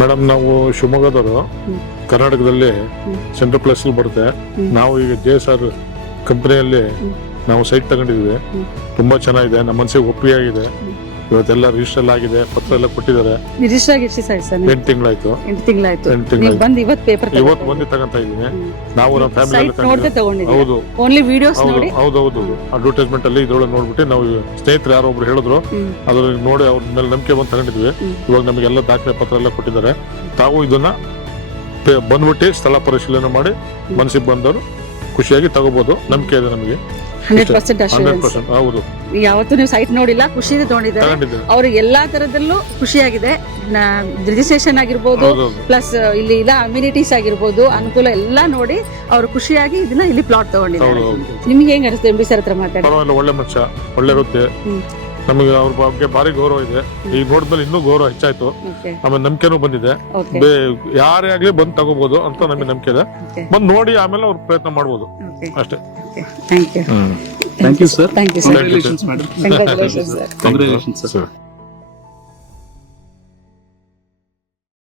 Madam ನಾವು ಶಿವಮೊಗ್ಗದವರು, ಕರ್ನಾಟಕದಲ್ಲಿ central place ಬರುತ್ತೆ. ನಾವು ಈಗ JSR ಕಂಪನಿಯಲ್ಲಿ ನಾವು ಸೈಟ್ ತಗೊಂಡಿದ್ವಿ. ತುಂಬಾ ಚೆನ್ನಾಗಿದೆ, ನಮ್ಮ ಮನಸ್ಸಿಗೆ ಒಪ್ಪಿಗೆ ಆಗಿದೆ. ಇವತ್ತೆಲ್ಲ ರಿಜಿಸ್ಟರ್ ಆಗಿದೆ, ಪತ್ರ ಎಲ್ಲ ಕೊಟ್ಟಿದ್ದಾರೆ. ರಿಜಿಸ್ಟರ್ ಆಗಿ ಎಷ್ಟು ಸೈಟ್ ಸರ್? 8 ತಿಂಗಳಾಯ್ತು. 8 ತಿಂಗಳಾಯ್ತು. 8 ತಿಂಗಳಾಯ್ತು. ಬಂದು ಇವತ್ತು ಪೇಪರ್ ಇವತ್ತು ಬಂದು ತಗೊಂತ ಇದೀನಿ. ನಾವು ನಮ್ಮ ಫ್ಯಾಮಿಲಿ ನೋಡದೆ ತಗೊಂಡಿದ್ದೀವಿ. ಹೌದು ಓನ್ಲಿ ವಿಡಿಯೋಸ್ ನೋಡಿ. ಹೌದು ಅಡ್ವರ್ಟೈಸ್ಮೆಂಟ್ ಅಲ್ಲಿ ಇದ್ರೊಳಗೆ ನೋಡ್ಬಿಟ್ಟು ನಾವು ಸ್ನೇಹಿತರು ಯಾರೋ ಒಬ್ರು ಹೇಳಿದ್ರು, ಅದ್ರ ನೋಡಿ ಅವ್ರ ಮೇಲೆ ನಂಬಿಕೆ ಬಂದು ತಗೊಂಡಿದ್ವಿ. ಇವಾಗ ನಮಗೆಲ್ಲ ದಾಖಲೆ ಪತ್ರ ಎಲ್ಲ ಕೊಟ್ಟಿದ್ದಾರೆ. ತಾವು ಇದನ್ನ ಬಂದ್ಬಿಟ್ಟು ಸ್ಥಳ ಪರಿಶೀಲನೆ ಮಾಡಿ ಮನಸ್ಸಿಗೆ ಬಂದವರು ಖುಷಿಯಾಗಿ ತಗೋಬಹುದು. ನಂಬಿಕೆ ಇದೆ ನಮಗೆ 100% ಅಶ್ಯೂರೆನ್ಸ್. 100%. ಹೌದು, ಯಾವತ್ತೂ ನೀವು ಸೈಟ್ ನೋಡಿಲ್ಲ, ಖುಷಿಯಿಂದ ತಗೊಂಡಿದ್ದಾರೆ. ಅವ್ರಿಗೆ ಎಲ್ಲಾ ತರದಲ್ಲೂ ಖುಷಿಯಾಗಿದೆ. ರಿಜಿಸ್ಟ್ರೇಷನ್ ಆಗಿರ್ಬೋದು, ಪ್ಲಸ್ ಇಲ್ಲಿ ಇಲ್ಲ ಅಮ್ಯುನಿಟೀಸ್ ಆಗಿರ್ಬೋದು, ಅನುಕೂಲ ಎಲ್ಲ ನೋಡಿ ಅವ್ರು ಖುಷಿಯಾಗಿ ಇದನ್ನ ಇಲ್ಲಿ ಪ್ಲಾಟ್ ತಗೊಂಡಿದ್ದಾರೆ. ನಿಮ್ಗೆ ಹೆಂಗ್ ಅನಿಸ್ತು MD ಸರ್ ಹತ್ರ ಮಾತಾಡಿ? ಪರವಾಗಿಲ್ಲ, ಒಳ್ಳೆ ಮನುಷ್ಯ, ಒಳ್ಳೆ ವೃತ್ತಿ. ನಮಗೆ ಅವ್ರ ಬಗ್ಗೆ ಭಾರಿ ಗೌರವ ಇದೆ. ಈಗ ನೋಡಿದ್ಮೇಲೆ ಇನ್ನೂ ಗೌರವ ಹೆಚ್ಚಾಯ್ತು. ಆಮೇಲೆ ನಂಬಿಕೆನೂ ಬಂದಿದೆ. ಯಾರೇ ಆಗ್ಲಿ ಬಂದು ತಗೋಬಹುದು ಅಂತ ನಮಗೆ ನಂಬಿಕೆ ಇದೆ. ಬಂದು ನೋಡಿ ಆಮೇಲೆ ಅವ್ರು ಪ್ರಯತ್ನ ಮಾಡ್ಬೋದು ಅಷ್ಟೇ. Thank you. Thank you, sir. Thank you, sir. Congratulations, madam. Congratulations, sir. Congratulations, sir.